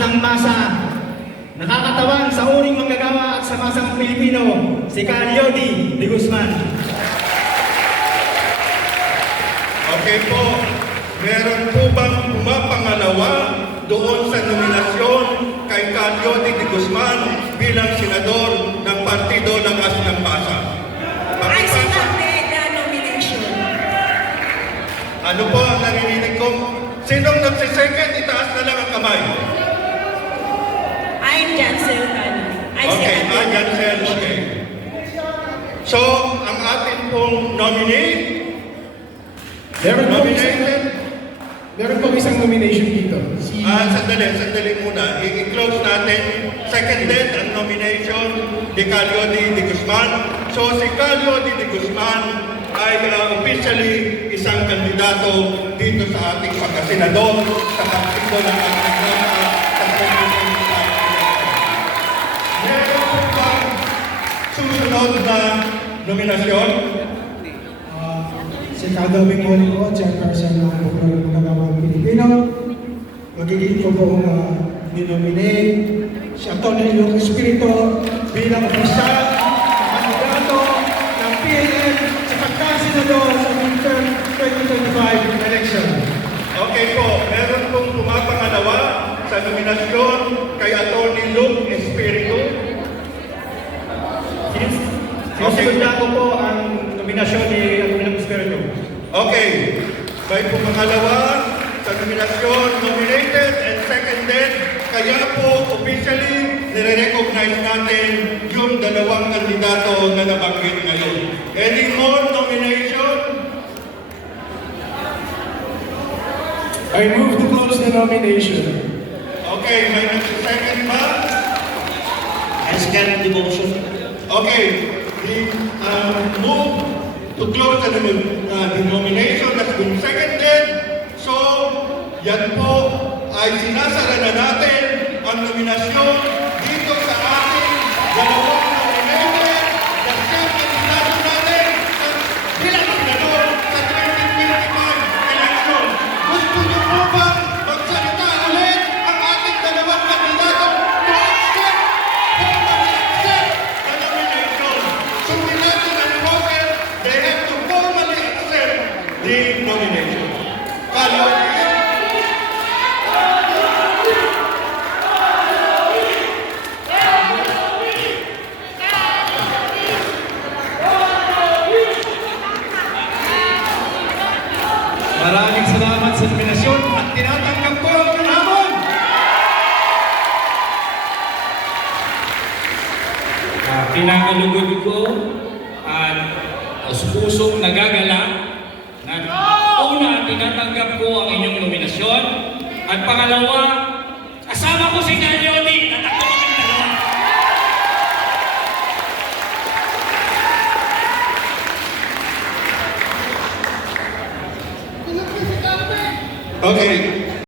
ng masa. Nakakatawan sa uring manggagawa at sa masang Pilipino, si Calyodi de Guzman. Okay po, meron po bang pumapangalawa doon sa nominasyon kay Calyodi de Guzman bilang senador ng Partido Lakas ng Masa? I second the nomination. Ano po ang narinig ko? Sinong nagsisecond, itaas na lang ang kamay. I'm Jansel Tan. Okay, Jansel, okay. So, ang ating pong nominee, Meron pong isang nomination dito. sandali muna. I-close natin. Seconded ang nomination ni Calyodi de Guzman. So, si Calyodi de Guzman ay officially isang kandidato dito sa ating pagkasenador sa Partido ng ating Masa sa 2025. Meron po bang susunod na nominasyon? Si Cado Bingoli po, chairperson ng Popular Magagawang Pilipino. Magiging ko pong dinominate si Antonio Espiritu bilang opisyal na kandidato ng PNL sa pagkasenador sa midterm 2025 election. Okay po, meron pong pumapangalawa sa nominasyon kay Atty. Luke Espiritu. Sinusundan ko po ang nominasyon ni Atty. Espiritu. Okay, may pumangalawa sa nominasyon, nominated and seconded, kaya po officially nire-recognize natin yung dalawang kandidato na nabanggit ngayon. Any more nomination? I move to close the nomination. Okay, may nagsisecond ba? I second the motion. Okay, the move to close the nomination has been seconded. So, yan po ay sinasara na natin ang nominasyon dito sa ating dalawang nominated na siyang kandidato natin bilang senador sa 2025 election. Gusto niyo po ba magsalita ulit ang ating dalawang kandidato to accept formally accept the nomination? Sundin natin ang process. They have to formally accept the nomination. Calyodi. Maraming salamat sa nominasyon at tinatanggap ko ang hamon. Kinakalugod ko at pusong nagagala na una, tinatanggap ko ang inyong nominasyon at pangalawa, kasama ko si Calyodi, tatakbo kami dalawa. Okay.